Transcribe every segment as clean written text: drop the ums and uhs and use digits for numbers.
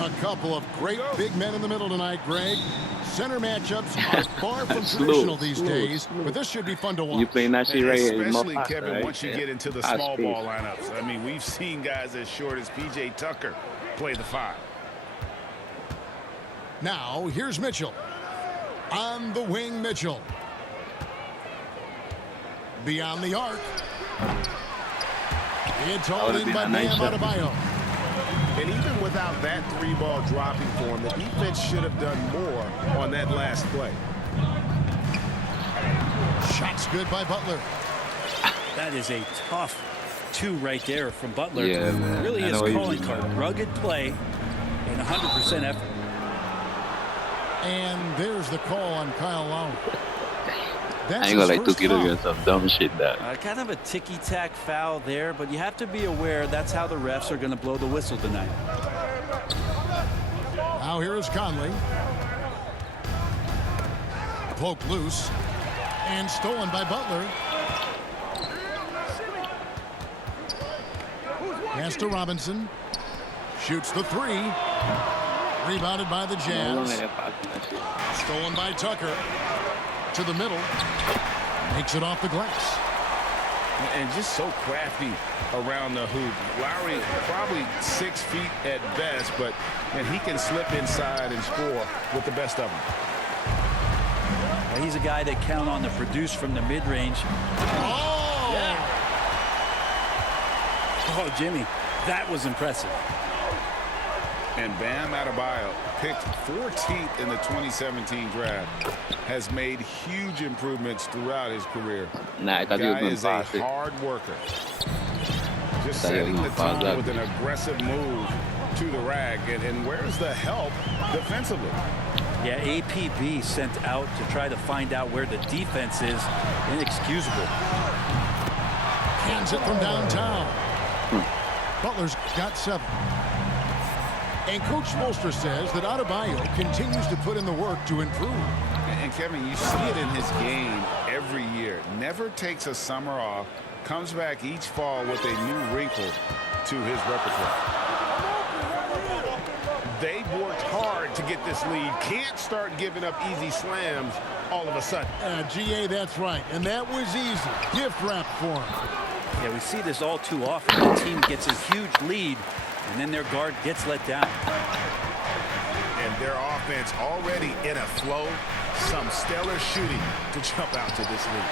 A couple of great big men in the middle tonight, Greg. Center matchups are far from traditional these days, but this should be fun to watch. You playing that shit right here? Especially, Kevin, once you get into the small ball lineups. I mean, we've seen guys as short as P.J. Tucker play the 5. Now, here's Mitchell. On the wing, Mitchell. Beyond the arc. It's all in by Bam Adebayo. And even without that 3-ball dropping for him, the defense should have done more on that last play. Shots good by Butler. That is a tough 2 right there from Butler. Yeah, man. Really is calling card. Rugged play and 100% effort. And there's the call on Kyle Lowry. I ain't gonna like took it against some dumb shit that. Kind of a ticky-tack foul there, but you have to be aware that's how the refs are going to blow the whistle tonight. Now here is Conley. Poked loose and stolen by Butler. Pass to Robinson. Shoots the 3. Rebounded by the Jazz. Stolen by Tucker. To the middle. Makes it off the glass. And just so crafty around the hoop. Lowry probably 6 feet at best, but he can slip inside and score with the best of them. Well, he's a guy that count on to produce from the mid-range. Oh! Yeah. Oh, Jimmy, that was impressive. And Bam Adebayo, picked 14th in the 2017 draft, has made huge improvements throughout his career. Nah, the guy is a hard worker. Just setting the tone with an aggressive move to the rack. And where's the help defensively? Yeah, APB sent out to try to find out where the defense is. Inexcusable. Hands it from downtown. Butler's got 7. And Coach Spoelstra says that Adebayo continues to put in the work to improve. And Kevin, you see it in his game every year. Never takes a summer off. Comes back each fall with a new wrinkle to his repertoire. They've worked hard to get this lead. Can't start giving up easy slams all of a sudden. GA, that's right. And that was easy. Gift wrap for him. Yeah, we see this all too often. The team gets a huge lead, and then their guard gets let down. And their offense already in a flow. Some stellar shooting to jump out to this lead.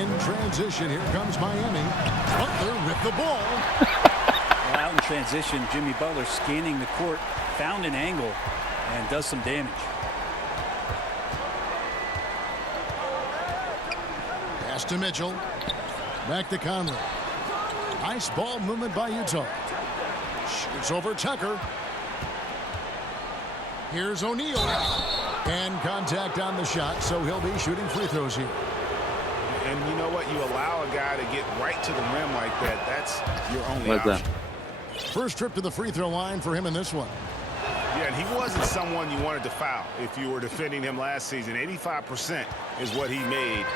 In transition, here comes Miami. Butler with the ball. Well, out in transition, Jimmy Butler scanning the court, found an angle, and does some damage. Pass to Mitchell. Back to Conley. Nice ball movement by Utah. Shoots over Tucker. Here's O'Neal. And contact on the shot, so he'll be shooting free throws here. And you know what? You allow a guy to get right to the rim like that. That's your only option. First trip to the free throw line for him in this one. Yeah, and he wasn't someone you wanted to foul if you were defending him last season. 85% is what he made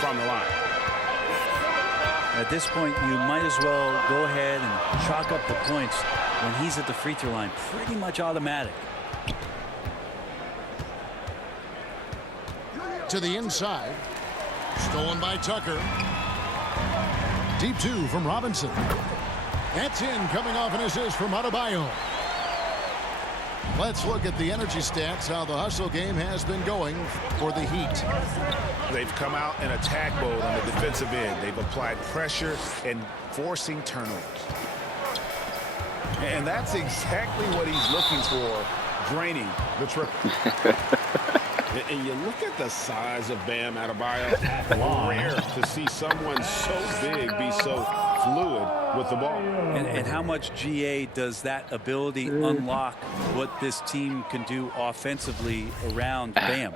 from the line. At this point, you might as well go ahead and chalk up the points when he's at the free throw line. Pretty much automatic. To the inside. Stolen by Tucker. Deep 2 from Robinson. That's in, coming off an assist from Adebayo. Let's look at the energy stats, how the hustle game has been going for the Heat. They've come out in attack mode on the defensive end. They've applied pressure and forcing turnovers. And that's exactly what he's looking for, draining the triple. And you look at the size of Bam Adebayo. Rare to see someone so big be so fluid with the ball. And how much GA does that ability unlock what this team can do offensively around Bam?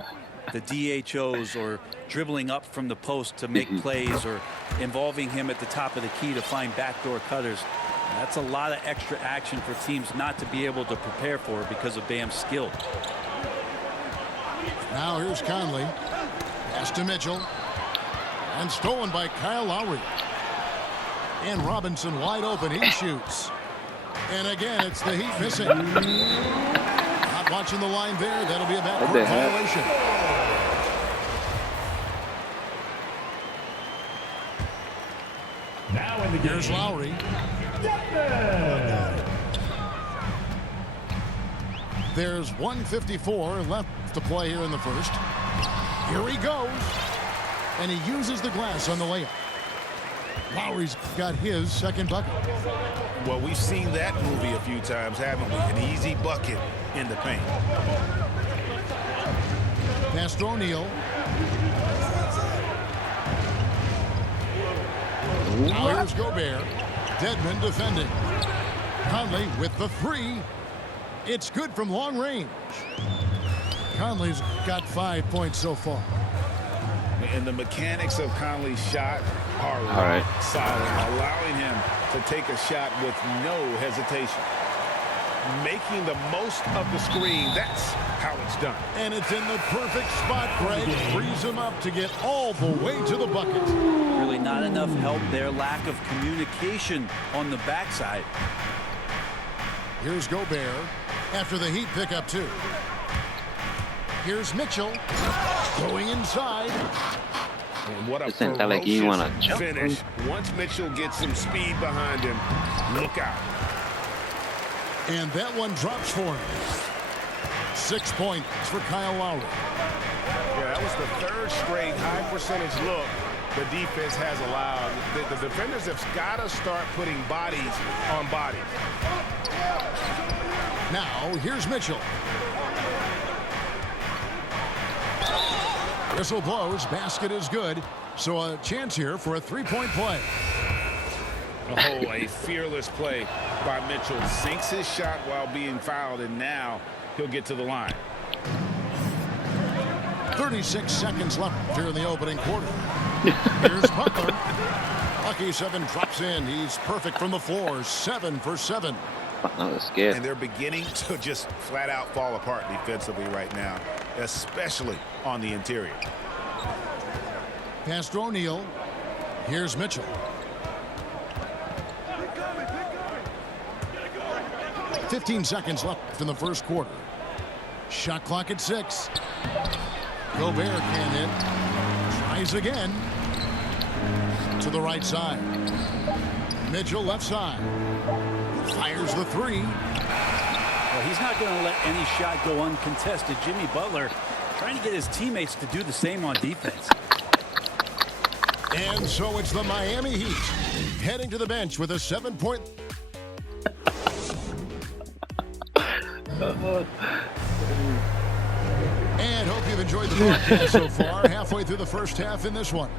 The DHOs or dribbling up from the post to make plays or involving him at the top of the key to find backdoor cutters. That's a lot of extra action for teams not to be able to prepare for because of Bam's skill. Now here's Conley. Pass to Mitchell. And stolen by Kyle Lowry. And Robinson wide open. He shoots. And again, it's the Heat missing. Not watching the line there. That'll be a backcourt violation. Now in the game. Here's Lowry. There's 1:54 left to play here in the first. Here he goes. And he uses the glass on the layup. Lowry's got his second bucket. Well, we've seen that movie a few times, haven't we? An easy bucket in the paint. Pass to O'Neal. Now here's Gobert. Dedmon defending. Conley with the three. It's good from long range. Conley's got 5 points so far. And the mechanics of Conley's shot are solid, allowing him to take a shot with no hesitation. Making the most of the screen, that's how it's done. And it's in the perfect spot, Greg. Frees him up to get all the way to the bucket. Really not enough help there. Lack of communication on the backside. Here's Gobert after the Heat pick up two. Here's Mitchell going inside. And what a Doesn't sound like you want to jump. finish. Once Mitchell gets some speed behind him, look out. And that one drops for him. 6 points for Kyle Lowry. Yeah, that was the third straight high percentage look the defense has allowed. The defenders have got to start putting bodies on bodies. Now, here's Mitchell. Whistle blows. Basket is good. So a chance here for a three-point play. Oh, a fearless play by Mitchell. Sinks his shot while being fouled, and now he'll get to the line. 36 seconds left here in the opening quarter. Here's Butler. Lucky 7 drops in. He's perfect from the floor. 7 for 7. I was scared. And they're beginning to just flat out fall apart defensively right now, especially on the interior. Pass to O'Neal. Here's Mitchell. $15 seconds left in the first quarter. Shot clock at 6. Gobert can't hit. Tries again. To the right side. Mitchell left side. Fires the three. Well, he's not going to let any shot go uncontested. Jimmy Butler trying to get his teammates to do the same on defense. And so it's the Miami Heat heading to the bench with a 7-point. And hope you've enjoyed the broadcast so far. Halfway through the first half in this one.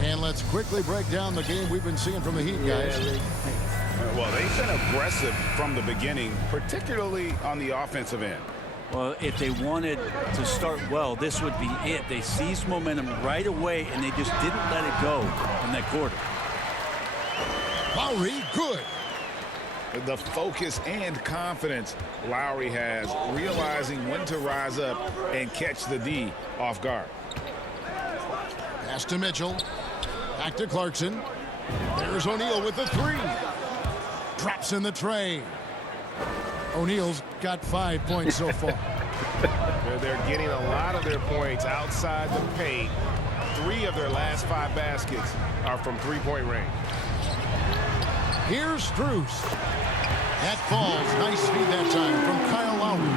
And let's quickly break down the game we've been seeing from the Heat, guys. Well, they've been aggressive from the beginning, particularly on the offensive end. Well, if they wanted to start well, this would be it. They seized momentum right away, and they just didn't let it go in that quarter. Lowry, good. The focus and confidence Lowry has, realizing when to rise up and catch the D off guard. Pass to Mitchell. Back to Clarkson. There's O'Neal with the three. Drops in the tray. O'Neal's got 5 points so far. They're getting a lot of their points outside the paint. 3 of their last 5 baskets are from three-point range. Here's Strus. That falls. Nice speed that time from Kyle Lowry.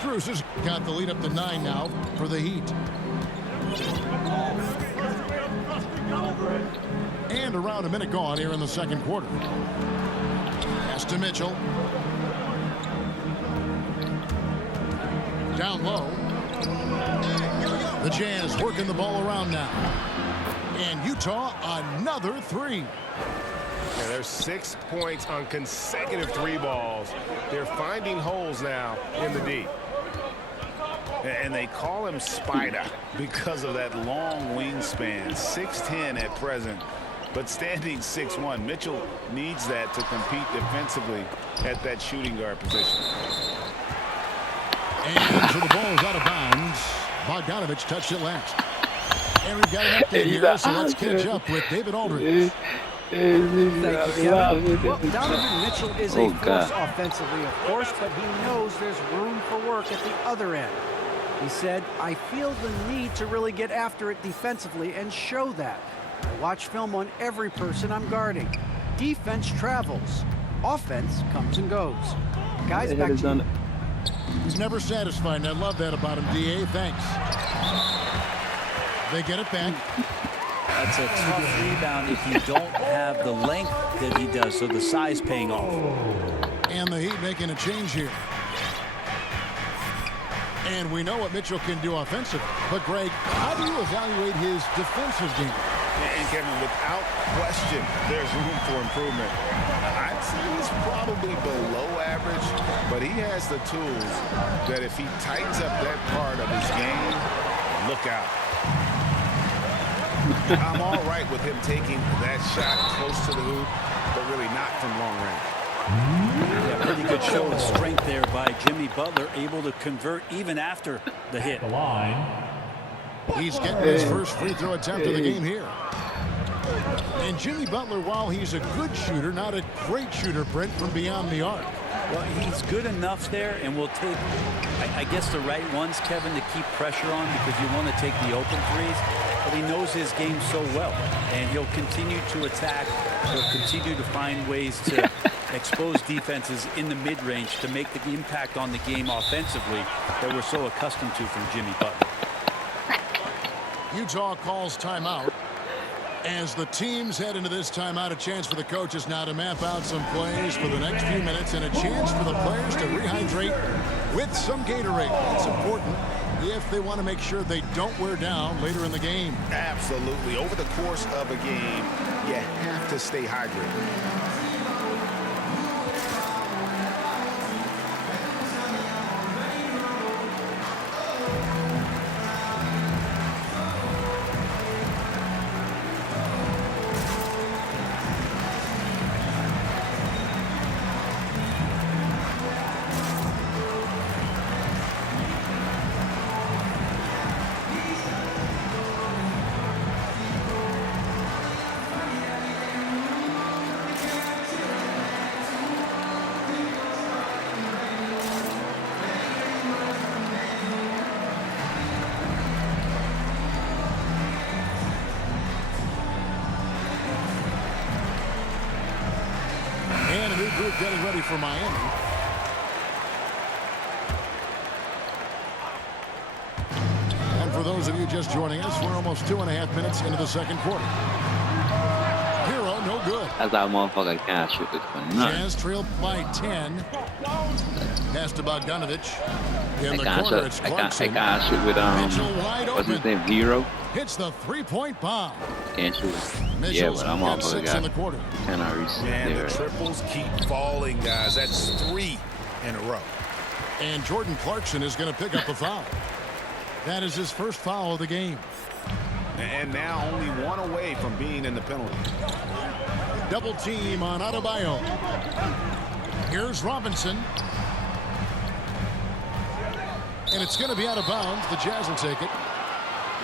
Strus has got the lead up to 9 now for the Heat. And around a minute gone here in the second quarter. Pass to Mitchell. Down low. The Jazz working the ball around now. And Utah another three. Yeah, there's 6 points on consecutive 3 balls. They're finding holes now in the D. And they call him Spider because of that long wingspan, 6'10" at present, but standing 6'1". Mitchell needs that to compete defensively at that shooting guard position. And so the ball is out of bounds. Bogdanovich touched it last. And we've got an update here, so let's catch up with David Aldridge. Thank you, Kevin. Well, Donovan Mitchell is a Oh, force God. offensively, of course, but he knows there's room for work at the other end. He said, I feel the need to really get after it defensively and show that. I watch film on every person I'm guarding. Defense travels. Offense comes and goes. Guys, back to you. He's never satisfied, and I love that about him, D.A. Thanks. They get it back. That's a tough rebound if you don't have the length that he does, so the size paying off. And the Heat making a change here. And we know what Mitchell can do offensively. But, Greg, how do you evaluate his defensive game? And Kevin, without question, there's room for improvement. I'd say he's probably below average, but he has the tools that if he tightens up that part of his game, look out. I'm all right with him taking that shot close to the hoop, but really not from long range. Yeah, pretty good show of strength there by Jimmy Butler, able to convert even after the hit. He's getting his first free throw attempt of the game here. And Jimmy Butler, while he's a good shooter, not a great shooter, Brent, from beyond the arc. Well, he's good enough there, and will take, I guess, the right ones, Kevin, to keep pressure on, because you want to take the open threes. But he knows his game so well, and he'll continue to attack. He'll continue to find ways to expose defenses in the mid-range to make the impact on the game offensively that we're so accustomed to from Jimmy Butler. Utah calls timeout. As the teams head into this timeout, a chance for the coaches now to map out some plays for the next few minutes and a chance for the players to rehydrate with some Gatorade. It's important if they want to make sure they don't wear down later in the game. Absolutely. Over the course of a game, you have to stay hydrated. And a new group getting ready for Miami. And for those of you just joining us, we're almost 2.5 minutes into the second quarter. Hero, no good. That's how motherfucker can't shoot this one. Jazz trailed by 10. Pass to Bogdanovic. In the I corner, it's can't Clarkson. shoot with Mitchell wide what's his open. name, Hero? Hits the three-point bomb. Can't shoot. Yeah, Mitchell's but I'm got motherfucker 6 in the got quarter. 10 already Man, there. the triples keep falling, guys. That's 3 in a row. And Jordan Clarkson is going to pick up a foul. That is his first foul of the game. And now only 1 away from being in the penalty. Double team on Adebayo. Here's Robinson. And it's going to be out of bounds. The Jazz will take it.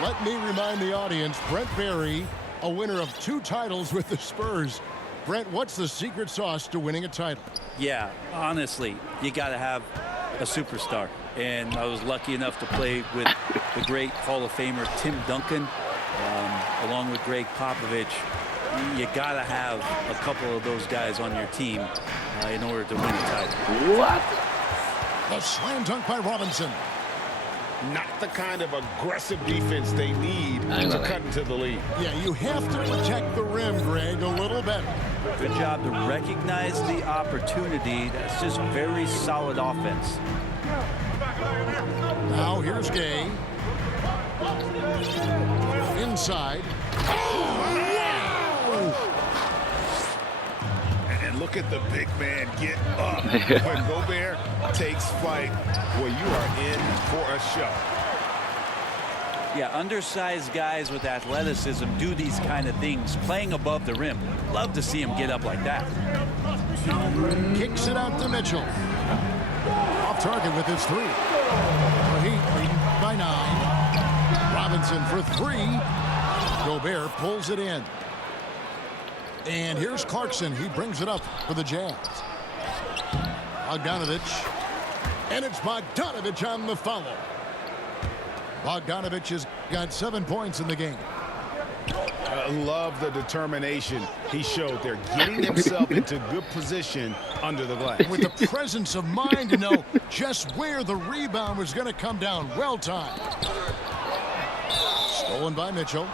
Let me remind the audience, Brent Barry, a winner of 2 titles with the Spurs. Brent, what's the secret sauce to winning a title? Yeah, honestly, you got to have a superstar. And I was lucky enough to play with the great Hall of Famer Tim Duncan, along with Greg Popovich. You got to have a couple of those guys on your team in order to win a title. What? The slam dunk by Robinson. Not the kind of aggressive defense they need to cut into the lead. Yeah, you have to protect the rim, Greg, a little better. Good job to recognize the opportunity. That's just very solid offense. Now here's Gay. Inside. And look at the big man get up. When Gobert takes flight, well, you are in for a show. Yeah, undersized guys with athleticism do these kind of things, playing above the rim. Love to see him get up like that. Kicks it out to Mitchell. Off target with his 3. The Heat leading by 9. Robinson for 3. Gobert pulls it in. And here's Clarkson. He brings it up for the Jazz. Bogdanovic. And it's Bogdanovic on the follow. Bogdanovic has got 7 points in the game. I love the determination he showed there, getting himself into good position under the glass. With the presence of mind to know just where the rebound was going to come down. Well timed. Stolen by Mitchell.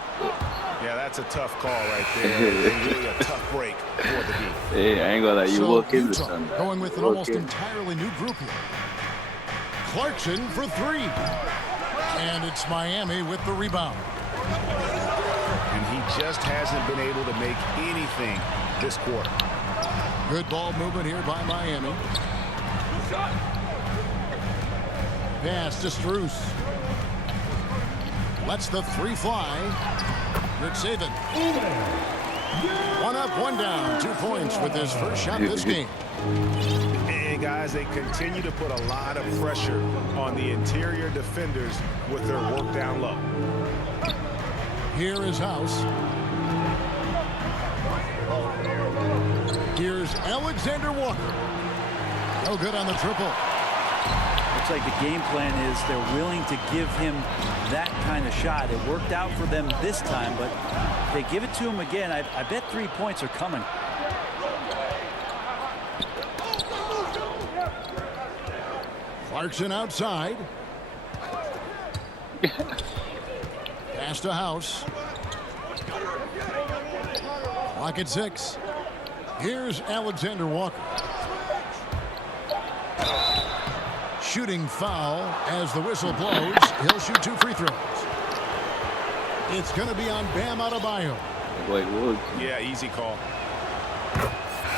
Yeah, that's a tough call right there. And really a tough break for the D. Hey, I ain't gonna lie, you So walk in the Utah sun. going with an almost entirely new group here. Clarkson for 3. And it's Miami with the rebound. And he just hasn't been able to make anything this quarter. Good ball movement here by Miami. Pass to Strus. Lets the 3 fly. Rick Saban. 1 up, 1 down. 2 points with his first shot this game. And guys, they continue to put a lot of pressure on the interior defenders with their work down low. Here is House. Here's Alexander Walker. No good on the triple. Looks like the game plan is they're willing to give him that kind of shot. It worked out for them this time, but if they give it to him again, I bet 3 points are coming. Clarkson outside. Pass to House. Clock at 6. Here's Alexander Walker. Shooting foul as the whistle blows. He'll shoot 2 free throws. It's going to be on Bam Adebayo. Like, whoa. Yeah, easy call.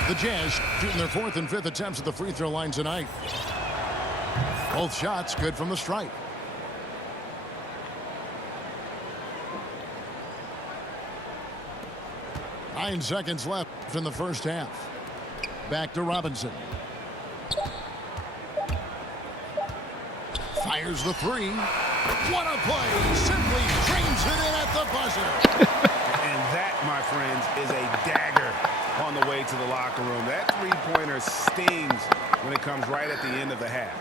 The Jazz shooting their 4th and 5th attempts at the free throw line tonight. Both shots good from the stripe. Nine seconds left in the first half. Back to Robinson. Fires the 3. What a play. Simply drains it in at the buzzer. And that, my friends, is a dagger on the way to the locker room. That 3-pointer stings when it comes right at the end of the half.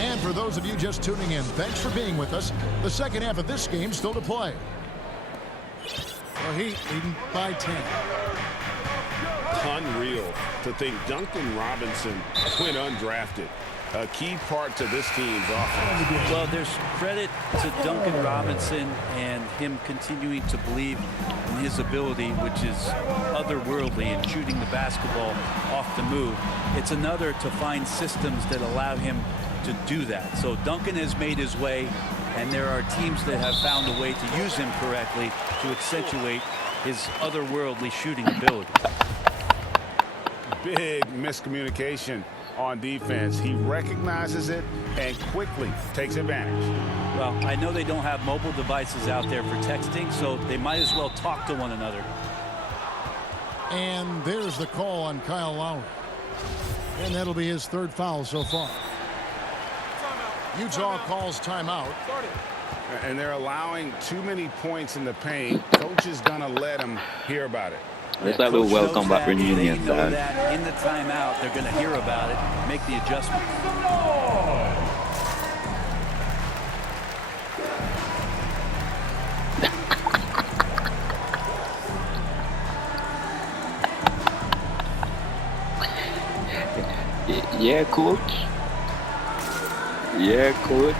And for those of you just tuning in, thanks for being with us. The second half of this game still to play. The Heat leading by 10. Unreal to think Duncan Robinson went undrafted. A key part to this team's offense. Well, there's credit to Duncan Robinson and him continuing to believe in his ability, which is otherworldly in shooting the basketball off the move. It's another to find systems that allow him to do that. So Duncan has made his way, and there are teams that have found a way to use him correctly to accentuate his otherworldly shooting ability. Big miscommunication on defense. He recognizes it and quickly takes advantage. Well, I know they don't have mobile devices out there for texting, so they might as well talk to one another. And there's the call on Kyle Lowry. And that'll be his 3rd foul so far. Utah calls timeout. And they're allowing too many points in the paint. Coach is going to let them hear about it. Let's have a welcome back reunion. They know that in the timeout, they're going to hear about it, make the adjustment. Yeah, coach. Yeah, coach.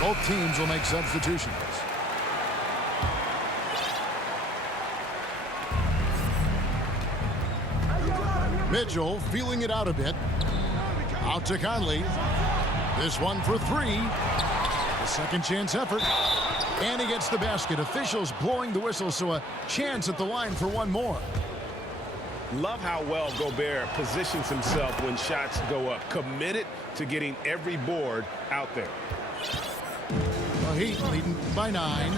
Both teams will make substitutions. Mitchell feeling it out a bit. Out to Conley. This one for three. A second chance effort. And he gets the basket. Officials blowing the whistle, so a chance at the line for one more. Love how well Gobert positions himself when shots go up. Committed to getting every board out there. The Heat leading by 9.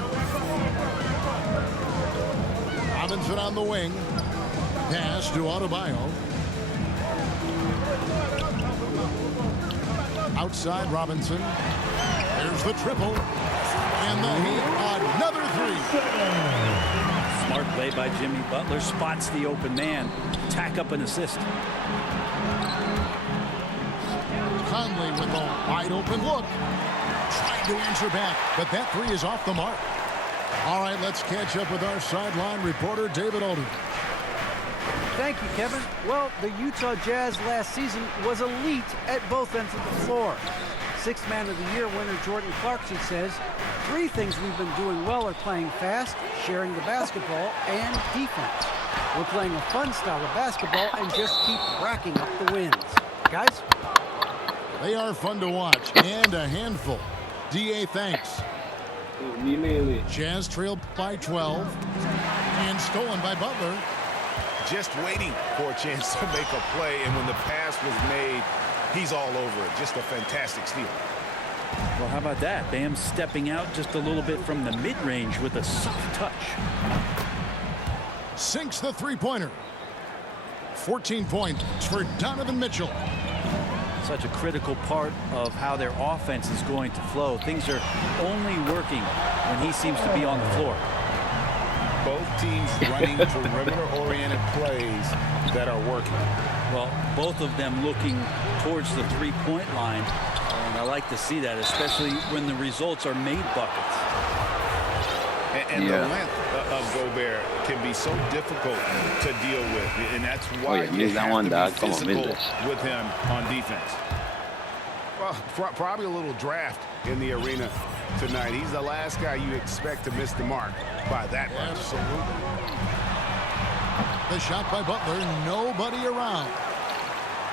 Robinson on the wing. Pass to Adebayo. Outside Robinson. There's the triple. And the Heat, another three. Smart play by Jimmy Butler. Spots the open man. Tack up an assist. Conley with a wide open look. Trying to answer back, but that three is off the mark. All right, let's catch up with our sideline reporter, David Aldridge. Thank you, Kevin. Well, the Utah Jazz last season was elite at both ends of the floor. Sixth Man of the Year winner Jordan Clarkson says, 3 things we've been doing well are playing fast, sharing the basketball, and defense. We're playing a fun style of basketball and just keep racking up the wins. Guys? They are fun to watch and a handful. D.A. thanks. Jazz trailed by 12 and stolen by Butler. Just waiting for a chance to make a play, and when the pass was made, he's all over it. Just a fantastic steal. Well, how about that? Bam stepping out just a little bit from the mid-range with a soft touch. Sinks the three-pointer. 14 points for Donovan Mitchell. Such a critical part of how their offense is going to flow. Things are only working when he seems to be on the floor. Both teams running perimeter-oriented plays that are working. Well, both of them looking towards the three-point line. And I like to see that, especially when the results are made buckets. And the length of Gobert can be so difficult to deal with. And that's why you have to be physical with him on defense. Well, probably a little draft in the arena tonight. He's the last guy you expect to miss the mark by that much. Absolutely. The shot by Butler, nobody around.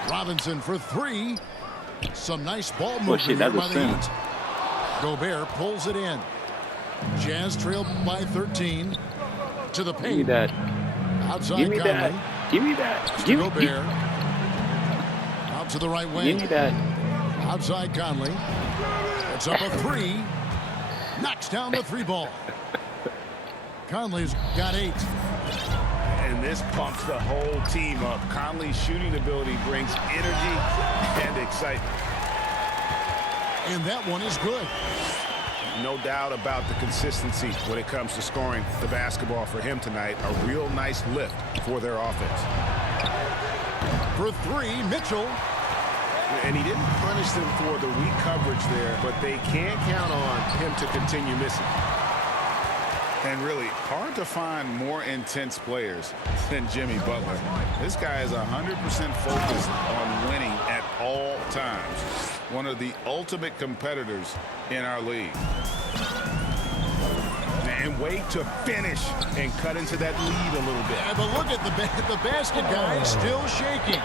Robinson for 3. Some nice ball movement here by the Heat. Gobert pulls it in. Jazz trailed by 13 to the paint. Give me that. Outside Give me Conley. that. Give me that. Give me Gobert. Out to the right wing. Give me that. Outside Conley. It's up a 3. Knocks down the 3 ball. Conley's got 8. And this pumps the whole team up. Conley's shooting ability brings energy and excitement. And that one is good. No doubt about the consistency when it comes to scoring the basketball for him tonight. A real nice lift for their offense. For 3, Mitchell. And he didn't punish them for the weak coverage there, but they can't count on him to continue missing. And really, hard to find more intense players than Jimmy Butler. This guy is 100% focused on winning at all times. One of the ultimate competitors in our league. And wait to finish and cut into that lead a little bit. Yeah, but look at the basket guy still shaking.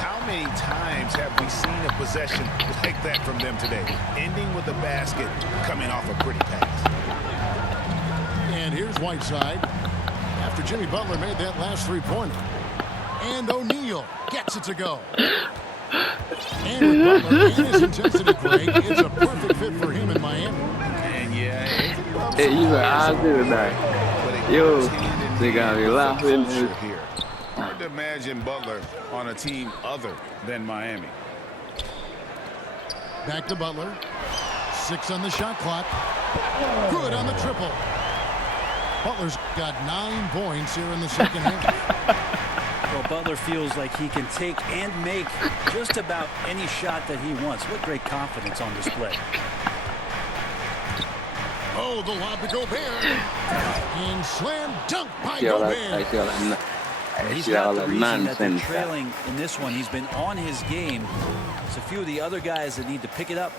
How many times have we seen a possession like that from them today? Ending with a basket coming off a pretty pass. And here's Whiteside after Jimmy Butler made that last 3-pointer. And O'Neal gets it to go. And with Butler and his intensity break, it's a perfect fit for him in Miami. And yeah, Hey, you got eyes there tonight. Yo, they got me laughing here. Hard to imagine Butler on a team other than Miami. Back to Butler. 6 on the shot clock. Good on the triple. Butler's got 9 points here in the second half. Well, Butler feels like he can take and make just about any shot that he wants. What great confidence on display. Oh, the lob to Gobert. And slam dunk by See all that, Gobert. I see all that, I He's see got all the that reason that they're nonsense. trailing in this one. He's been on his game. It's a few of the other guys that need to pick it up.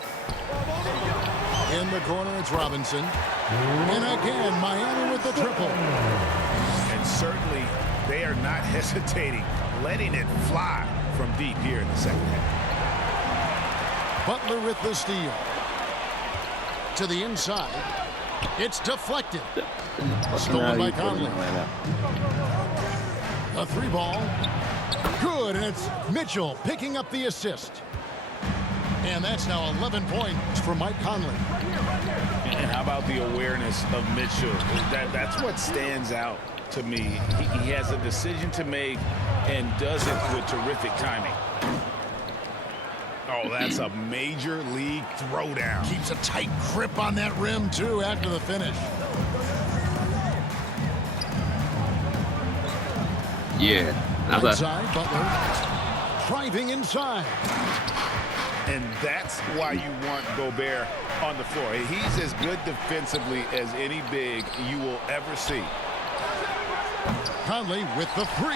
In the corner, it's Robinson. And again, Miami with the triple. And certainly they are not hesitating, letting it fly from deep here in the second half. Butler with the steal. To the inside. It's deflected. Stolen by Conley. A 3-ball. Good, and it's Mitchell picking up the assist. And that's now 11 points for Mike Conley. And how about the awareness of Mitchell? That's what stands out to me. He has a decision to make and does it with terrific timing. Oh, that's a major league throwdown. Keeps a tight grip on that rim, too, after the finish. Yeah. Inside, Butler. Driving inside. And that's why you want Gobert on the floor. He's as good defensively as any big you will ever see. Conley with the 3.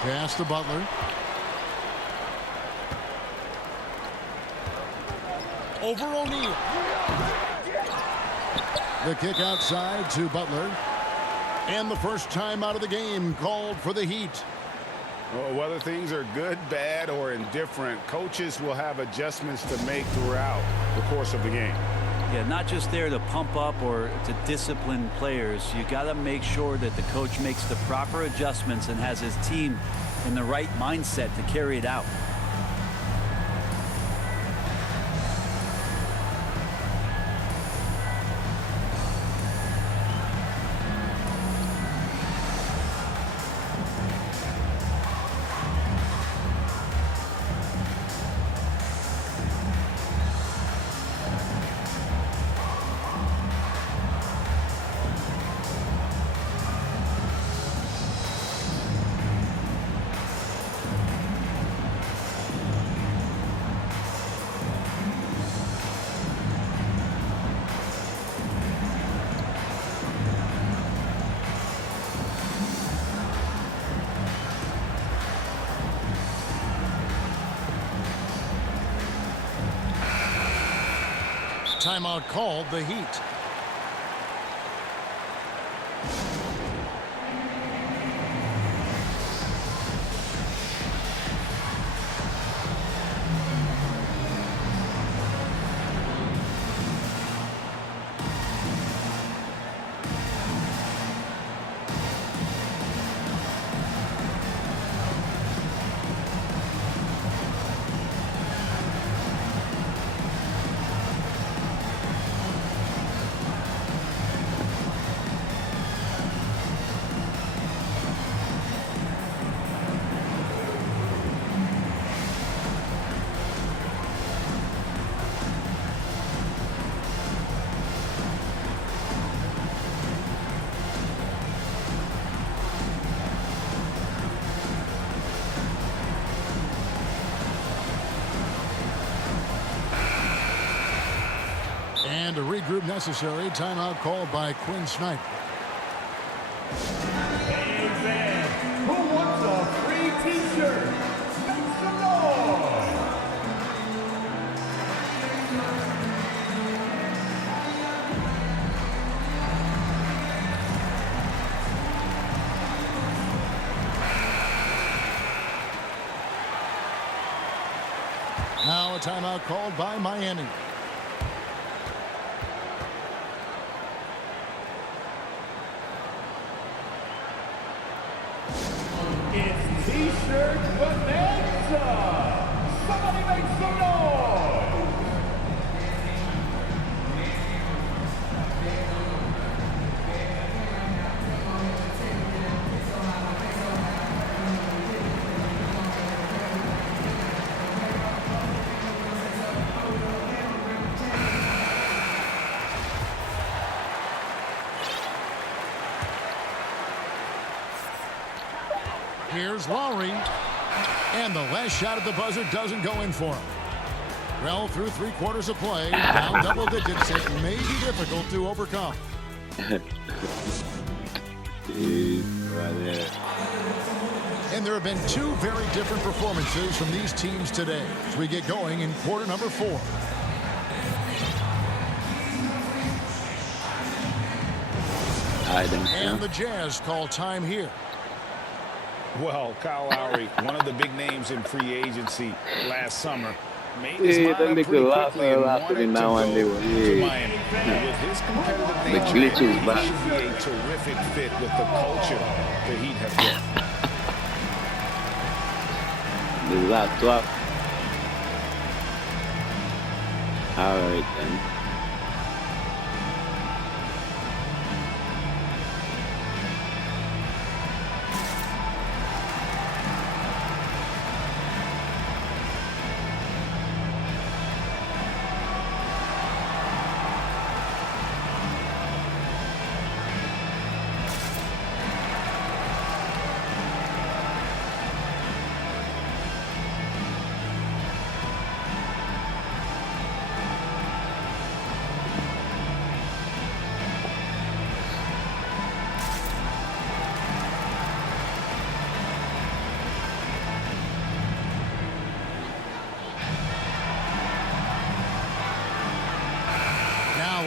Pass to Butler. Over O'Neal. The kick outside to Butler. And the first time out of the game called for the Heat. Well, whether things are good, bad, or indifferent, coaches will have adjustments to make throughout the course of the game. Yeah, not just there to pump up or to discipline players. You got to make sure that the coach makes the proper adjustments and has his team in the right mindset to carry it out. Timeout called the Heat. And a regroup necessary. Timeout called by Quinn Snyder. Hey, man, who wants a free t-shirt? Make some noise! Now a timeout called by Miami. It's t-shirt bonanza! Somebody make some noise! Here's Lowry. And the last shot at the buzzer doesn't go in for him. Well, through 3 quarters of play, down double digits, it may be difficult to overcome. Right there. And there have been 2 very different performances from these teams today as we get going in quarter number 4. I think so. And the Jazz call time here. Well, Kyle Lowry, one of the big names in free agency last summer, made his mind up pretty quickly and wanted to go to Miami. With his competitive nature, he should be a terrific fit with the culture the Heat have built. All right then.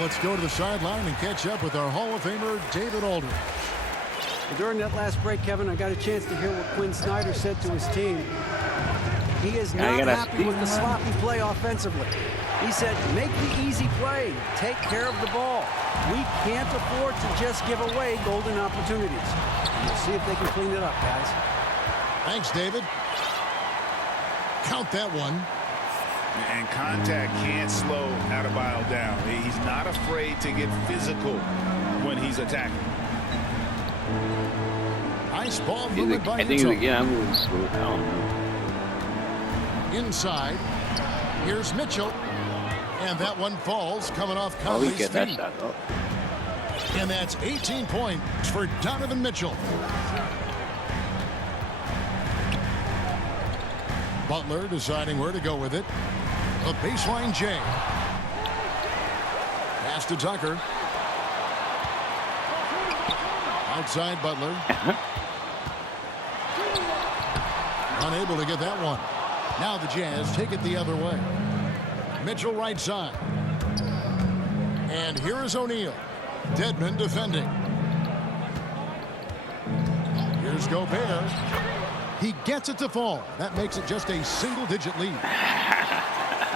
Let's go to the sideline and catch up with our Hall of Famer, David Aldridge. During that last break, Kevin, I got a chance to hear what Quinn Snyder said to his team. He is not happy with the sloppy play offensively. He said, make the easy play. Take care of the ball. We can't afford to just give away golden opportunities. We'll see if they can clean it up, guys. Thanks, David. Count that one. And contact can't slow Adebayo down. He's not afraid to get physical when he's attacking. Nice ball movement by I think Utah. yeah, I'm moving slow down. Inside. Here's Mitchell. And that one falls coming off Oh, we Conley's get that feet. shot up. And that's 18 points for Donovan Mitchell. Butler deciding where to go with it. A baseline J. Pass to Tucker. Outside Butler. Unable to get that one. Now the Jazz take it the other way. Mitchell right side. And here is O'Neal. Dedmon defending. Here's Gobert. He gets it to fall. That makes it just a single-digit lead.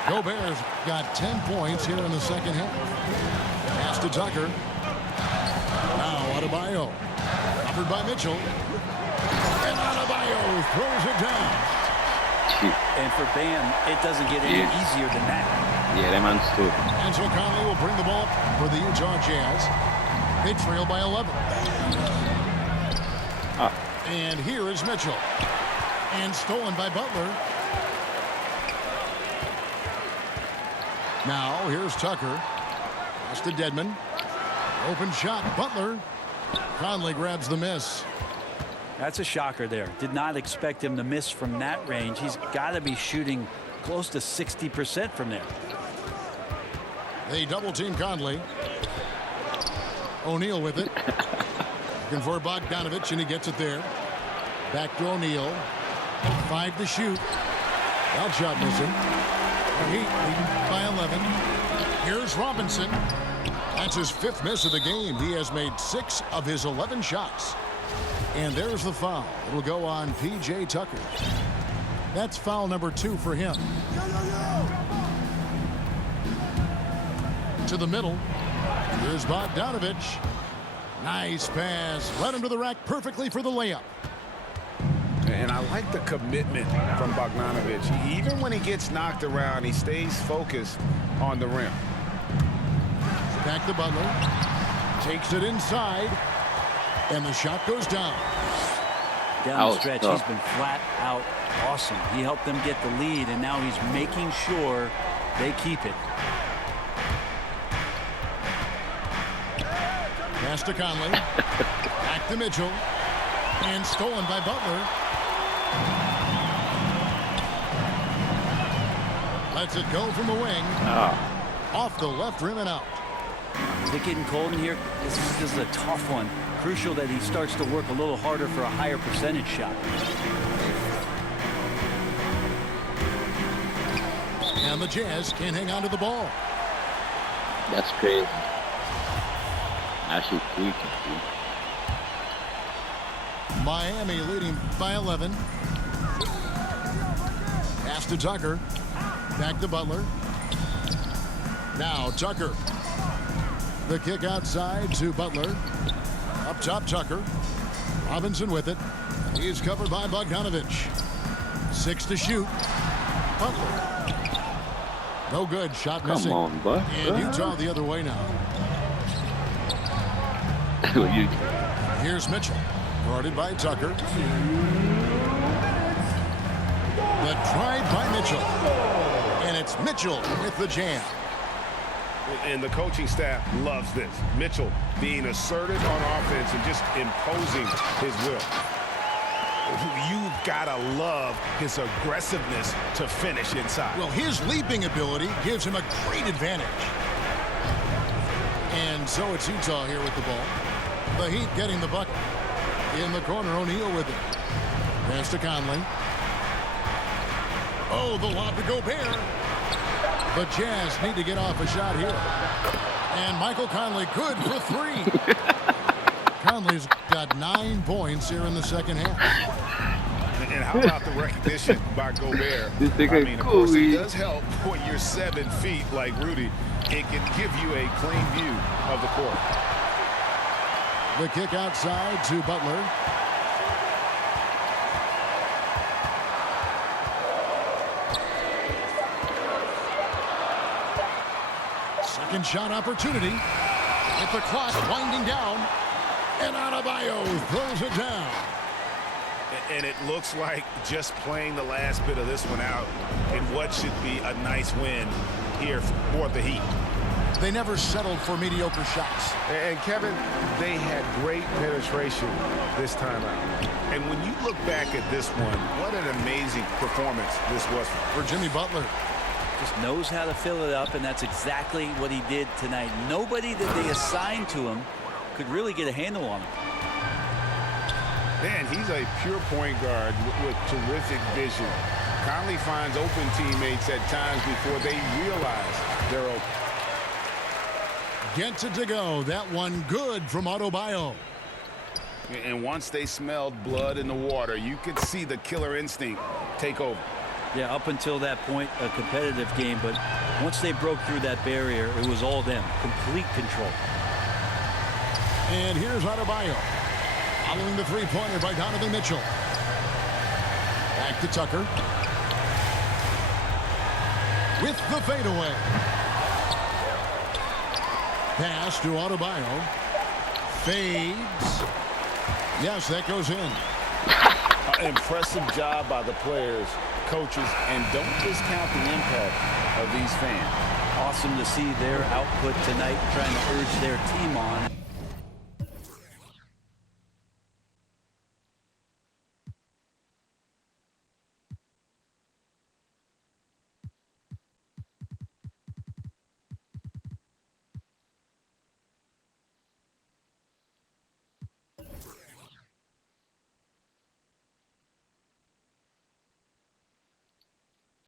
Gobert's got 10 points here in the second half. Pass to Tucker. Now Adebayo. Covered by Mitchell. And Adebayo throws it down. And for Bam, it doesn't get any easier than that. Yeah, that man's too. And so Conley will bring the ball for the Utah Jazz. They trail by 11. And here is Mitchell. And stolen by Butler. Now here's Tucker. Pass to Dedmon. Open shot. Butler. Conley grabs the miss. That's a shocker there. Did not expect him to miss from that range. He's got to be shooting close to 60% from there. They double team Conley. O'Neal with it. Looking for Bogdanovich, and he gets it there. Back to O'Neal. 5 to shoot. That shot missing. The Heat leading by 11. Here's Robinson. That's his 5th miss of the game. He has made 6 of his 11 shots. And there's the foul. It'll go on P.J. Tucker. That's foul number 2 for him. To the middle. Here's Bogdanovich. Nice pass. Led him to the rack perfectly for the layup. And I like the commitment from Bogdanovich. Even when he gets knocked around, he stays focused on the rim. Back to Butler. Takes it inside. And the shot goes down. Down the stretch, he's been flat out awesome. He helped them get the lead, and now he's making sure they keep it. Pass to Conley. Back to Mitchell. And stolen by Butler. Lets it go from the wing. Off the left rim and out. Is it getting cold in here? This is a tough one. Crucial that he starts to work a little harder for a higher percentage shot. And the Jazz can't hang on to the ball. That's crazy. Actually, Miami leading by 11. Pass to Tucker. Back to Butler. Now Tucker. The kick outside to Butler. Up top, Tucker. Robinson with it. He's covered by Bogdanovich. 6 to shoot. Butler. No good. Shot missing. Come on, bud. And Utah the other way now. Here's Mitchell. Guarded by Tucker. The drive by Mitchell. And it's Mitchell with the jam. And the coaching staff loves this. Mitchell being assertive on offense and just imposing his will. You've got to love his aggressiveness to finish inside. Well, his leaping ability gives him a great advantage. And so it's Utah here with the ball. The Heat getting the bucket. In the corner, O'Neal with it. Pass to Conley. Oh, the lob to Gobert. The Jazz need to get off a shot here. And Michael Conley good for 3. Conley's got 9 points here in the second half. And how about the recognition by Gobert? I mean, of course, it does help when you're 7 feet like Rudy. It can give you a clean view of the court. The kick outside to Butler. Second shot opportunity. With the clock winding down. And Adebayo throws it down. And it looks like just playing the last bit of this one out in what should be a nice win here for the Heat. They never settled for mediocre shots. And Kevin, they had great penetration this time out. And when you look back at this one, what an amazing performance this was for Jimmy Butler. Just knows how to fill it up, and that's exactly what he did tonight. Nobody that they assigned to him could really get a handle on him. Man, he's a pure point guard with terrific vision. Conley finds open teammates at times before they realize they're open. Gets it to go. That one good from Adebayo. And once they smelled blood in the water, you could see the killer instinct take over. Yeah, up until that point, a competitive game, but once they broke through that barrier, it was all them. Complete control. And here's Adebayo. Following the three-pointer by Donovan Mitchell. Back to Tucker. With the fadeaway. Pass to Adebayo. Fades. Yes, that goes in. Impressive job by the players, coaches, and don't discount the impact of these fans. Awesome to see their output tonight, trying to urge their team on.